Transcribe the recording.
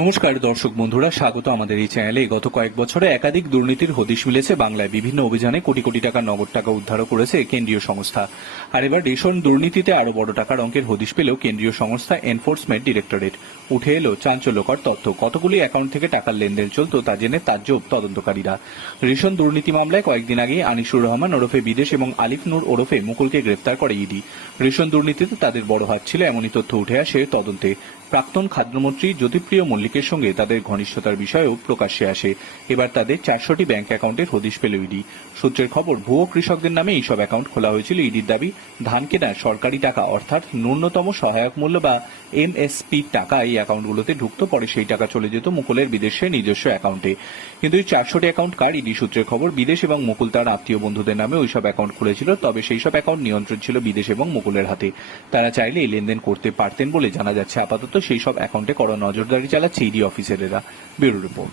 নমস্কার দর্শক বন্ধুরা, স্বাগত আমাদের এই চ্যানেলে। গত কয়েক বছরে একাধিক দুর্নীতির হদিশ মিলেছে বাংলায়। বিভিন্ন অভিযানে কোটি কোটি টাকা, নগদ টাকা উদ্ধারও করেছে কেন্দ্রীয় সংস্থা। আর এবার রেশন দুর্নীতিতে আরও বড় টাকার অঙ্কের হদিশ পেল কেন্দ্রীয় সংস্থা এনফোর্সমেন্ট ডিরেক্টরেট উঠে এলো চাঞ্চল্যকর তথ্য। কতগুলি অ্যাকাউন্ট থেকে টাকার লেনদেন চলতো তা জেনে তাজ্জব তদন্তকারীরা। রেশন দুর্নীতি মামলায় কয়েকদিন আগেই আনিসুর রহমান ওরফে বিদেশ এবং আলিফ নূর ওরফে মুকুলকে গ্রেপ্তার করে ইডি। রেশন দুর্নীতিতে তাদের বড় হাত ছিল, এমনই তথ্য উঠে আসে তদন্তে। প্রাক্তন খাদ্যমন্ত্রী জ্যোতিপ্রিয় মল্লিকের সঙ্গে তাদের ঘনিষ্ঠতার বিষয়েও প্রকাশ্যে আসে। এবার তাদের চারশোটি ব্যাংক অ্যাকাউন্টের হদিশ পেল ইডি। সূত্রের খবর, ভুয়ো কৃষকদের নামে এইসব অ্যাকাউন্ট খোলা হয়েছিল ইডির দাবি। ধান কেনার সরকারি টাকা, অর্থাৎ ন্যূনতম সহায়ক মূল্য বা এমএসপি টাকা এই অ্যাকাউন্টগুলোতে ঢুকতো, পরে সেই টাকা চলে যেত মুকুলের বিদেশে নিজস্ব অ্যাকাউন্টে। কিন্তু এই চারশোটি অ্যাকাউন্ট কার? ইডি সূত্রের খবর, বিদেশ এবং মুকুল তার আত্মীয় বন্ধুদের নামে ওইসব অ্যাকাউন্ট খুলেছিল, তবে সেই সব অ্যাকাউন্ট নিয়ন্ত্রণ ছিল বিদেশ এবং মুকুলের হাতে। তারা চাইলে এই লেনদেন করতে পারতেন বলে জানা যাচ্ছে। আপাতত সেই সব অ্যাকাউন্টে কড়া নজরদারি চালাচ্ছে ইডি অফিসারেরা ব্যুরো রিপোর্ট